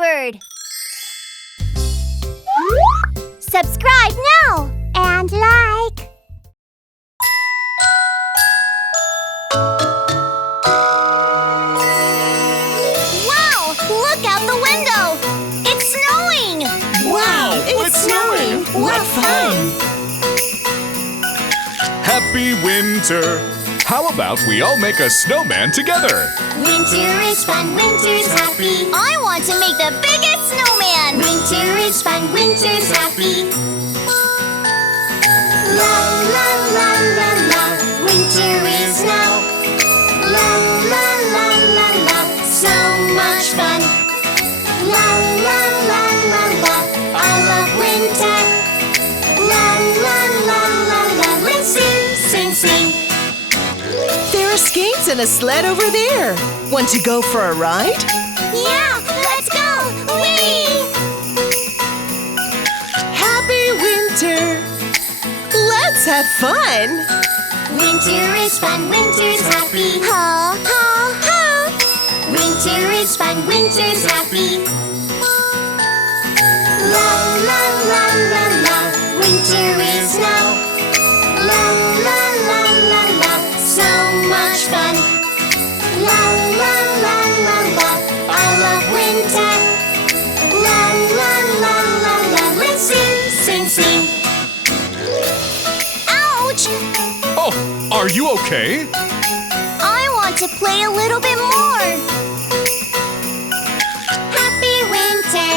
OwlyBird. Subscribe now and like. Wow! Look out the window! It's snowing! Wow! It's snowing! What fun! Happy winter! How about we all make a snowman together? Winter is fun, winter's happy. I want to make the biggest snowman! Winter is fun, winter's happy. La-la-la-la-la, winter is now. La-la-lala-la, so much fun. La-la-la-la-la, I love winter. La-la-la-la-la, let's sing, sing, sing. There are skates and a sled over there. Want to go for a ride? Yeah, let's go! Whee! Happy winter! Let's have fun! Winter is fun, winter's happy. Ha, ha, ha! Winter is fun, winter's happy. La, la, la, la, la, winter is now. La, la, la, la, la, so much fun. La, la, la, la, la, I love winter. La, la, la, la, la, let's sing, sing, sing. Ouch! Oh, are you okay? I want to play a little bit more. Happy winter.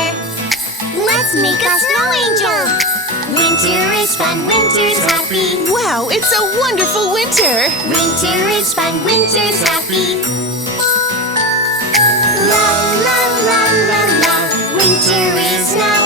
Let's make a snow angel. Winter is fun, winter's happy. Wow, it's a wonderful winter! Winter is fun, winter's happy. La la la la la, winter is now.